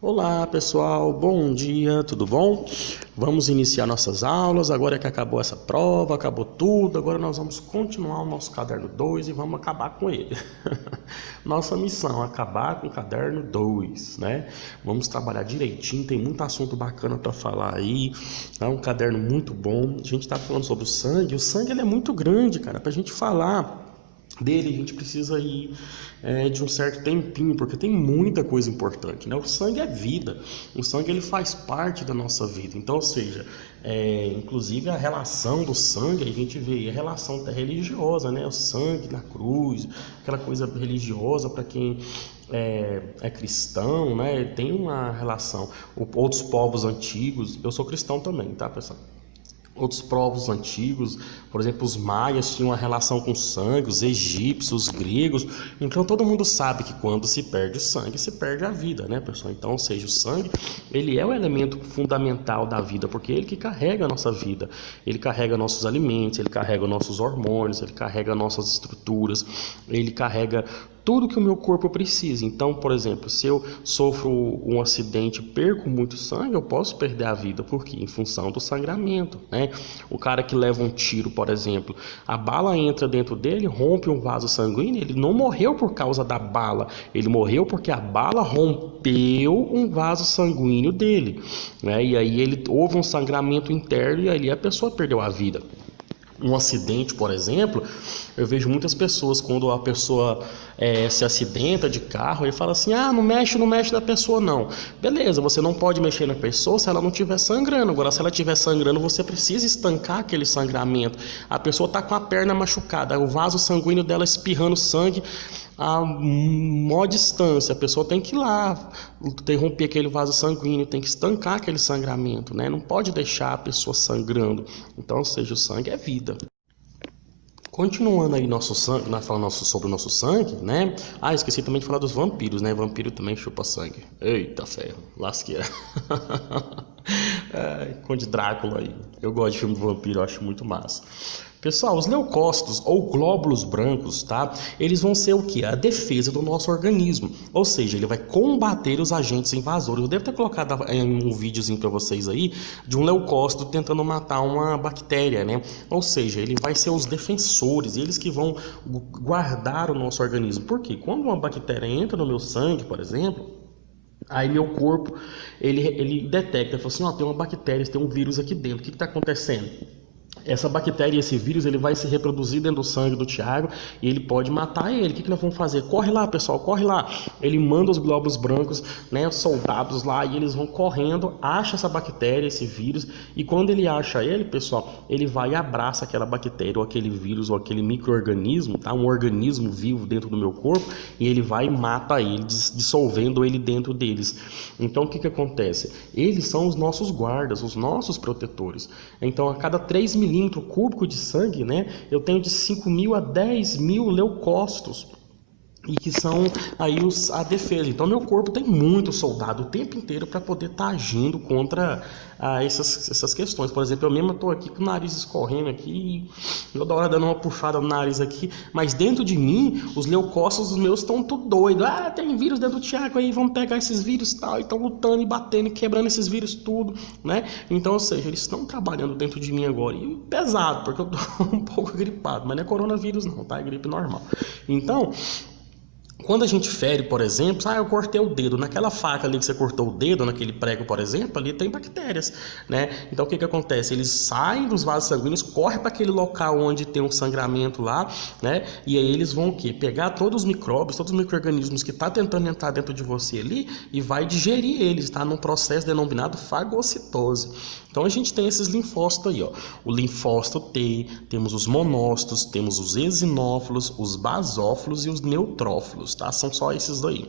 Olá pessoal, bom dia, tudo bom? Vamos iniciar nossas aulas, agora que acabou essa prova, acabou tudo, agora nós vamos continuar o nosso caderno 2 e vamos acabar com ele. Nossa missão é acabar com o caderno 2, né? Vamos trabalhar direitinho, tem muito assunto bacana para falar aí, é um caderno muito bom. A gente está falando sobre o sangue ele é muito grande, cara, para a gente falar dele a gente precisa ir de um certo tempinho, porque tem muita coisa importante, né? O sangue é vida, o sangue ele faz parte da nossa vida, então, ou seja, inclusive a relação do sangue, a gente vê a relação até religiosa, né? O sangue na cruz, aquela coisa religiosa para quem é cristão, né? Tem uma relação. Outros povos antigos, eu sou cristão também, tá, pessoal? Outros povos antigos, por exemplo, os maias tinham uma relação com sangue, os egípcios, os gregos. Então todo mundo sabe que quando se perde o sangue, se perde a vida, né, pessoal? Então, ou seja, o sangue, ele é o elemento fundamental da vida, porque é ele que carrega a nossa vida. Ele carrega nossos alimentos, ele carrega nossos hormônios, ele carrega nossas estruturas, ele carrega tudo que o meu corpo precisa. Então, por exemplo, se eu sofro um acidente e perco muito sangue, eu posso perder a vida. Por quê? Em função do sangramento, né? O cara que leva um tiro, por exemplo, a bala entra dentro dele, rompe um vaso sanguíneo, ele não morreu por causa da bala, ele morreu porque a bala rompeu um vaso sanguíneo dele, né? E aí houve um sangramento interno e ali a pessoa perdeu a vida. Um acidente, por exemplo, eu vejo muitas pessoas, quando a pessoa se acidenta de carro, e fala assim, não mexe na pessoa não. Beleza, você não pode mexer na pessoa se ela não estiver sangrando. Agora, se ela estiver sangrando, você precisa estancar aquele sangramento. A pessoa está com a perna machucada, o vaso sanguíneo dela espirrando sangue a maior distância, a pessoa tem que ir lá, interromper aquele vaso sanguíneo, tem que estancar aquele sangramento, né? Não pode deixar a pessoa sangrando. Então, ou seja, o sangue é vida. Continuando aí nosso sangue, falando sobre o nosso sangue, né? Esqueci também de falar dos vampiros, né? Vampiro também chupa sangue. Eita ferro, lasqueira. Conde Drácula aí. Eu gosto de filme de vampiro, eu acho muito massa. Pessoal, os leucócitos ou glóbulos brancos, tá? Eles vão ser o que? A defesa do nosso organismo. Ou seja, ele vai combater os agentes invasores. Eu devo ter colocado um videozinho para vocês aí de um leucócito tentando matar uma bactéria, né? Ou seja, ele vai ser os defensores, eles que vão guardar o nosso organismo. Por quê? Quando uma bactéria entra no meu sangue, por exemplo, aí meu corpo, ele detecta, fala assim, tem uma bactéria, tem um vírus aqui dentro, o que está acontecendo? Essa bactéria e esse vírus, ele vai se reproduzir dentro do sangue do Thiago e ele pode matar ele. O que nós vamos fazer? Corre lá, pessoal, corre lá. Ele manda os glóbulos brancos, né, os soldados lá, e eles vão correndo, acha essa bactéria, esse vírus, e quando ele acha ele, pessoal, ele vai e abraça aquela bactéria ou aquele vírus ou aquele micro-organismo, tá? Um organismo vivo dentro do meu corpo, e ele vai e mata ele, dissolvendo ele dentro deles. Então, o que acontece? Eles são os nossos guardas, os nossos protetores. Então, a cada 3 milímetros cúbico de sangue, né, eu tenho de 5.000 a 10.000 leucócitos, e que são aí a defesa. Então meu corpo tem muito soldado o tempo inteiro para poder estar agindo contra essas questões. Por exemplo, eu mesmo estou aqui com o nariz escorrendo aqui, toda hora dando uma puxada no nariz aqui, mas dentro de mim, os leucócitos meus estão tudo doidos. Tem vírus dentro do Thiago aí, vamos pegar esses vírus e tal, e estão lutando e batendo e quebrando esses vírus tudo, né? Então, ou seja, eles estão trabalhando dentro de mim agora, e pesado, porque eu estou um pouco gripado, mas não é coronavírus não, tá? É gripe normal. Então, quando a gente fere, por exemplo, eu cortei o dedo, naquela faca ali que você cortou o dedo, naquele prego, por exemplo, ali tem bactérias, né? Então o que acontece? Eles saem dos vasos sanguíneos, correm para aquele local onde tem um sangramento lá, né? E aí eles vão o quê? Pegar todos os micróbios, todos os micro-organismos que tá tentando entrar dentro de você ali e vai digerir eles, tá? Num processo denominado fagocitose. Então a gente tem esses linfócitos aí, ó. O linfócito T, temos os monócitos, temos os eosinófilos, os basófilos e os neutrófilos, tá? São só esses daí.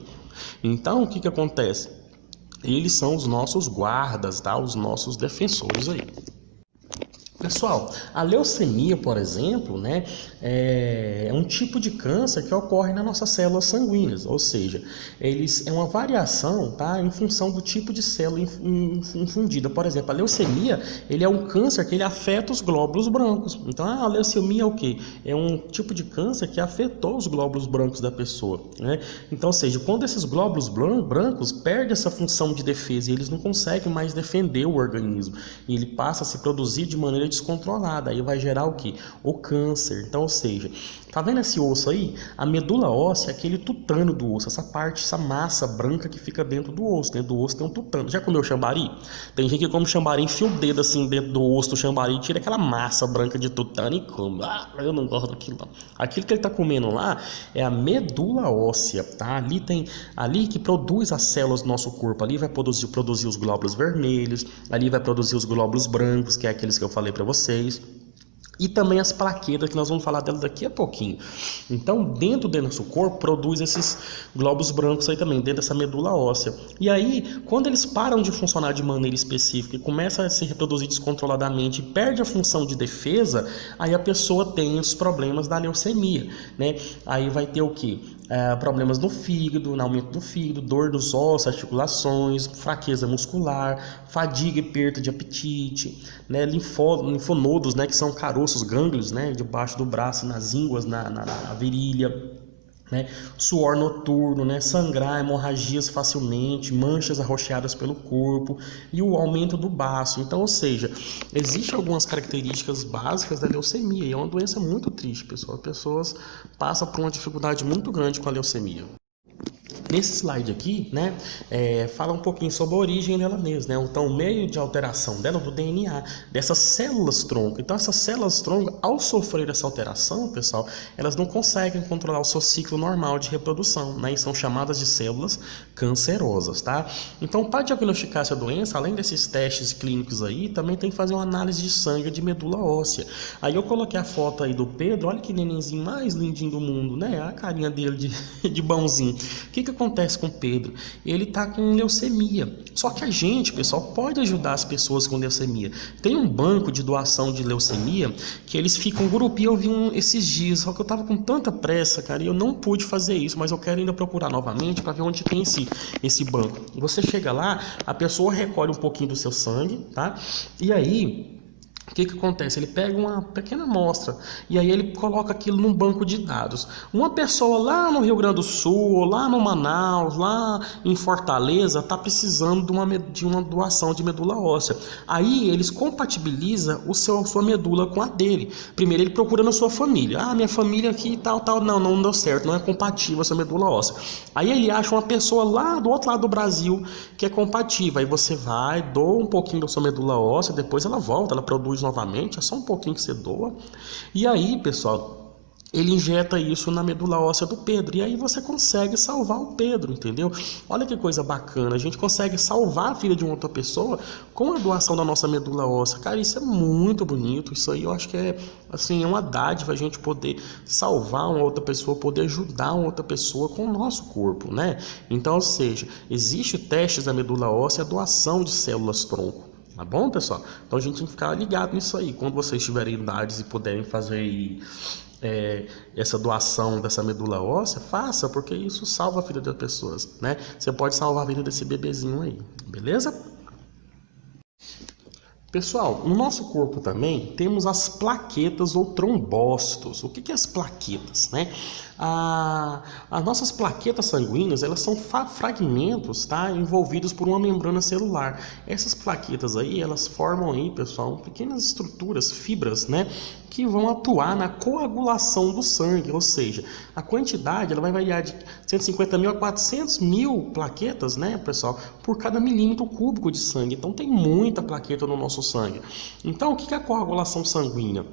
Então o que acontece? Eles são os nossos guardas, tá? Os nossos defensores aí. Pessoal, a leucemia, por exemplo, né, é um tipo de câncer que ocorre nas nossas células sanguíneas, ou seja, é uma variação, tá, em função do tipo de célula infundida. Por exemplo, a leucemia, ele é um câncer que ele afeta os glóbulos brancos. Então, a leucemia é o quê? É um tipo de câncer que afetou os glóbulos brancos da pessoa, né? Então, ou seja, quando esses glóbulos brancos perdem essa função de defesa e eles não conseguem mais defender o organismo, e ele passa a se produzir de maneira descontrolada, aí vai gerar o que? O câncer. Então, ou seja, tá vendo esse osso aí? A medula óssea é aquele tutano do osso, essa parte, essa massa branca que fica dentro do osso. Dentro do osso tem um tutano. Já comeu chambari? Tem gente que come chambari, enfia o dedo assim dentro do osso do chambari e tira aquela massa branca de tutano e come. Ah, eu não gosto daquilo não. Aquilo que ele tá comendo lá é a medula óssea, tá? Ali que produz as células do nosso corpo, ali vai produzir os glóbulos vermelhos, ali vai produzir os glóbulos brancos, que é aqueles que eu falei para vocês. E também as plaquetas, que nós vamos falar delas daqui a pouquinho. Então, dentro do nosso corpo, produz esses glóbulos brancos aí também, dentro dessa medula óssea. E aí, quando eles param de funcionar de maneira específica e começam a se reproduzir descontroladamente e perde a função de defesa, aí a pessoa tem os problemas da leucemia, né? Aí vai ter o quê? Problemas no fígado, no aumento do fígado, dor dos ossos, articulações, fraqueza muscular, fadiga e perda de apetite, né? Linfonodos, né? Que são caroços, gânglios, né? Debaixo do braço, nas ínguas, na virilha, né? Suor noturno, né? Sangrar, hemorragias facilmente, manchas arroxeadas pelo corpo e o aumento do baço. Então, ou seja, existem algumas características básicas da leucemia e é uma doença muito triste, pessoal. As pessoas passam por uma dificuldade muito grande com a leucemia. Nesse slide aqui, né, fala um pouquinho sobre a origem dela mesma, né? Então, o meio de alteração dela, do DNA, dessas células tronco. Então, essas células tronco, ao sofrer essa alteração, pessoal, elas não conseguem controlar o seu ciclo normal de reprodução, né? E são chamadas de células cancerosas, tá? Então, para diagnosticar essa doença, além desses testes clínicos aí, também tem que fazer uma análise de sangue de medula óssea. Aí eu coloquei a foto aí do Pedro, olha que nenenzinho mais lindinho do mundo, né? A carinha dele de bonzinho. O que acontece com o Pedro? Ele está com leucemia. Só que a gente, pessoal, pode ajudar as pessoas com leucemia. Tem um banco de doação de leucemia que eles ficam grupinho. Eu vi esses dias, só que eu estava com tanta pressa, cara, e eu não pude fazer isso, mas eu quero ainda procurar novamente para ver onde tem esse banco. Você chega lá, a pessoa recolhe um pouquinho do seu sangue, tá? E aí, o que acontece? Ele pega uma pequena amostra e aí ele coloca aquilo num banco de dados. Uma pessoa lá no Rio Grande do Sul, ou lá no Manaus, lá em Fortaleza, está precisando de uma doação de medula óssea. Aí eles compatibilizam sua medula com a dele. Primeiro ele procura na sua família. Ah, minha família aqui tal. Não deu certo, não é compatível essa medula óssea. Aí ele acha uma pessoa lá do outro lado do Brasil que é compatível. Aí você vai, doa um pouquinho da sua medula óssea, depois ela volta, ela produz novamente, é só um pouquinho que você doa. E aí, pessoal, ele injeta isso na medula óssea do Pedro. E aí você consegue salvar o Pedro, entendeu? Olha que coisa bacana. A gente consegue salvar a vida de uma outra pessoa com a doação da nossa medula óssea. Cara, isso é muito bonito. Isso aí eu acho que é, assim, é uma dádiva a gente poder salvar uma outra pessoa, poder ajudar uma outra pessoa com o nosso corpo, né? Então, ou seja, existe testes da medula óssea, a doação de células tronco. Tá bom, pessoal? Então a gente tem que ficar ligado nisso aí. Quando vocês tiverem idades e puderem fazer essa doação dessa medula óssea, faça, porque isso salva a vida das pessoas, né? Você pode salvar a vida desse bebezinho aí, beleza? Pessoal, no nosso corpo também temos as plaquetas ou trombócitos. O que é as plaquetas, né? As nossas plaquetas sanguíneas, elas são fragmentos, tá, envolvidos por uma membrana celular. Essas plaquetas aí, elas formam aí, pessoal, pequenas estruturas, fibras, né, que vão atuar na coagulação do sangue, ou seja, a quantidade ela vai variar de 150 mil a 400 mil plaquetas, né, pessoal, por cada milímetro cúbico de sangue. Então tem muita plaqueta no nosso sangue. Então o que é a coagulação sanguínea?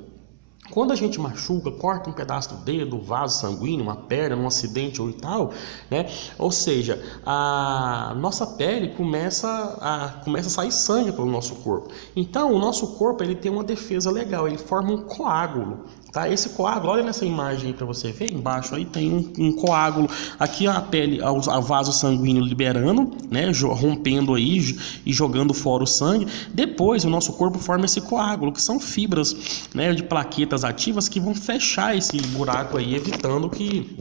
Quando a gente machuca, corta um pedaço do dedo, vaso sanguíneo, uma perna, num acidente ou tal, né? Ou seja, a nossa pele começa a sair sangue pelo nosso corpo. Então, o nosso corpo ele tem uma defesa legal, ele forma um coágulo. Tá? Esse coágulo, olha nessa imagem aí para você ver, embaixo aí tem um coágulo, aqui a pele, o vaso sanguíneo liberando, né, rompendo aí e jogando fora o sangue. Depois o nosso corpo forma esse coágulo, que são fibras, né, de plaquetas ativas que vão fechar esse buraco aí, evitando que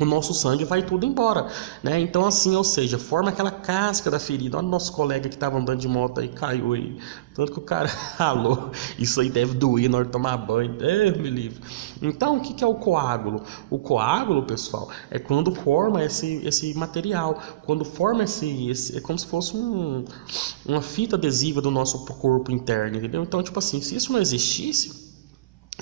o nosso sangue vai tudo embora, né? Então assim, ou seja, forma aquela casca da ferida. Olha o nosso colega que estava andando de moto aí, caiu aí, tanto que o cara ralou. Isso aí deve doer na hora de tomar banho, Deus me livre. Então o que é o coágulo? O coágulo, pessoal, é quando forma esse material, quando forma é como se fosse uma fita adesiva do nosso corpo interno, entendeu? Então tipo assim, se isso não existisse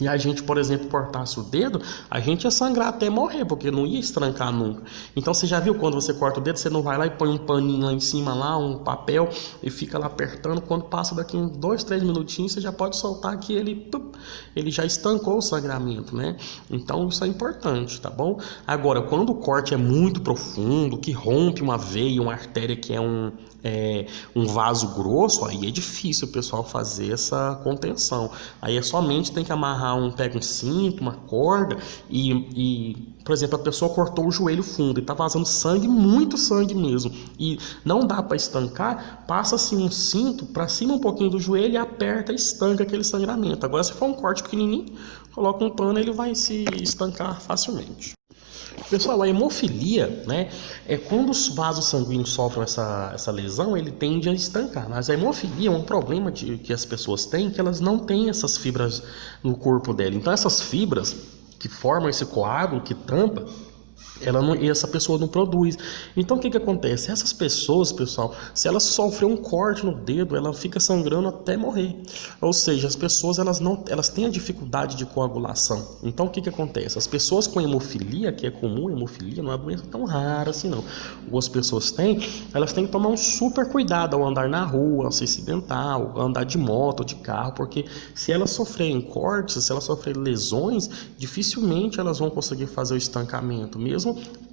e a gente, por exemplo, cortasse o dedo, a gente ia sangrar até morrer, porque não ia estrancar nunca. Então você já viu quando você corta o dedo, você não vai lá e põe um paninho lá em cima, lá, um papel, e fica lá apertando. Quando passa daqui uns 2, 3 minutinhos, você já pode soltar que ele já estancou o sangramento, né? Então isso é importante, tá bom? Agora, quando o corte é muito profundo, que rompe uma veia, uma artéria que é um vaso grosso, aí é difícil o pessoal fazer essa contenção. Aí somente tem que amarrar pega um cinto, uma corda por exemplo, a pessoa cortou o joelho fundo e tá vazando sangue, muito sangue mesmo, e não dá para estancar, passa assim um cinto para cima um pouquinho do joelho e aperta e estanca aquele sangramento. Agora, se for um corte pequenininho, coloca um pano, ele vai se estancar facilmente. Pessoal, a hemofilia, né, é quando os vasos sanguíneos sofrem essa lesão, ele tende a estancar. Mas a hemofilia é um problema que as pessoas têm, que elas não têm essas fibras no corpo dela. Então essas fibras que formam esse coágulo, que tampa, essa pessoa não produz. Então o que acontece? Essas pessoas, pessoal, se elas sofrem um corte no dedo, ela fica sangrando até morrer. Ou seja, as pessoas elas têm a dificuldade de coagulação. Então o que acontece? As pessoas com hemofilia, que é comum, hemofilia não é uma doença tão rara assim não. Algumas pessoas têm, elas têm que tomar um super cuidado ao andar na rua, ao se acidentar, ao andar de moto, de carro, porque se elas sofrerem cortes, se elas sofrerem lesões, dificilmente elas vão conseguir fazer o estancamento, mesmo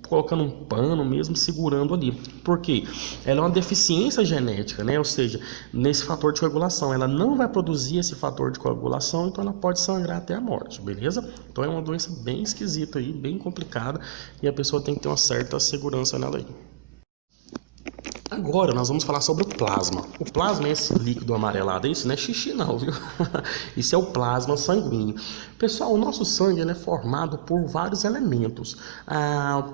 colocando um pano, mesmo segurando ali. Por quê? Ela é uma deficiência genética, né? Ou seja, nesse fator de coagulação, ela não vai produzir esse fator de coagulação, então ela pode sangrar até a morte, beleza? Então é uma doença bem esquisita aí, bem complicada, e a pessoa tem que ter uma certa segurança nela aí. Agora nós vamos falar sobre o plasma. O plasma é esse líquido amarelado, isso não é xixi não, viu? Isso é o plasma sanguíneo. Pessoal, o nosso sangue ele é formado por vários elementos.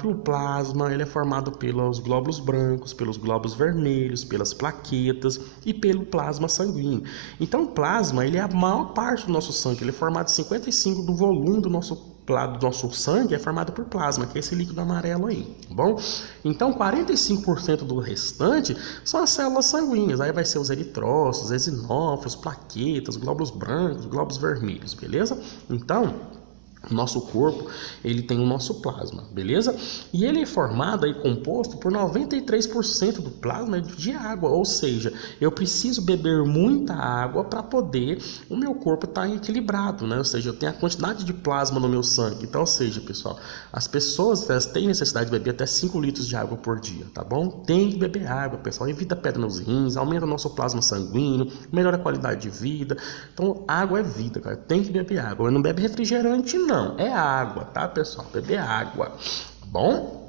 O plasma ele é formado pelos glóbulos brancos, pelos glóbulos vermelhos, pelas plaquetas e pelo plasma sanguíneo. Então o plasma ele é a maior parte do nosso sangue, ele é formado de 55% do volume do nosso sangue é formado por plasma, que é esse líquido amarelo aí, tá bom? Então 45% do restante são as células sanguíneas, aí vai ser os eritrócitos, eosinófilos, plaquetas, glóbulos brancos, glóbulos vermelhos, beleza? Então o nosso corpo, ele tem o nosso plasma, beleza? E ele é formado e composto por 93% do plasma de água, ou seja, eu preciso beber muita água para poder o meu corpo estar equilibrado, né? Ou seja, eu tenho a quantidade de plasma no meu sangue. Então, ou seja, pessoal, as pessoas elas têm necessidade de beber até 5 litros de água por dia, tá bom? Tem que beber água, pessoal, evita pedra nos rins, aumenta o nosso plasma sanguíneo, melhora a qualidade de vida. Então, água é vida, cara, tem que beber água. Eu não bebe refrigerante, não, é água, tá, pessoal? Beber água, tá bom?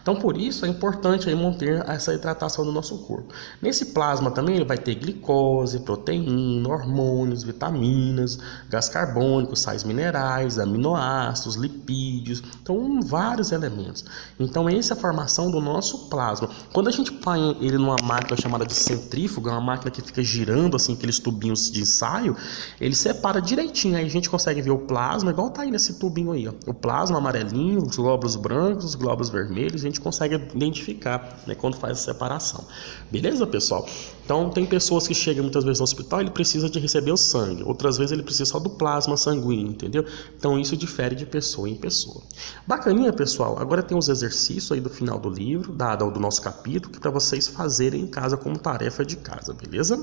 Então por isso é importante aí manter essa hidratação do nosso corpo. Nesse plasma também ele vai ter glicose, proteína, hormônios, vitaminas, gás carbônico, sais minerais, aminoácidos, lipídios, então vários elementos. Então essa é a formação do nosso plasma. Quando a gente põe ele numa máquina chamada de centrífuga, uma máquina que fica girando assim, aqueles tubinhos de ensaio, ele separa direitinho, aí a gente consegue ver o plasma, igual tá aí nesse tubinho aí, ó. O plasma amarelinho, os glóbulos brancos, os glóbulos vermelhos, a gente consegue identificar, né, quando faz a separação. Beleza, pessoal? Então tem pessoas que chegam muitas vezes no hospital e ele precisa de receber o sangue, outras vezes ele precisa só do plasma sanguíneo, entendeu? Então isso difere de pessoa em pessoa. Bacaninha, pessoal. Agora tem os exercícios aí do final do livro, do nosso capítulo, que para vocês fazerem em casa como tarefa de casa, beleza?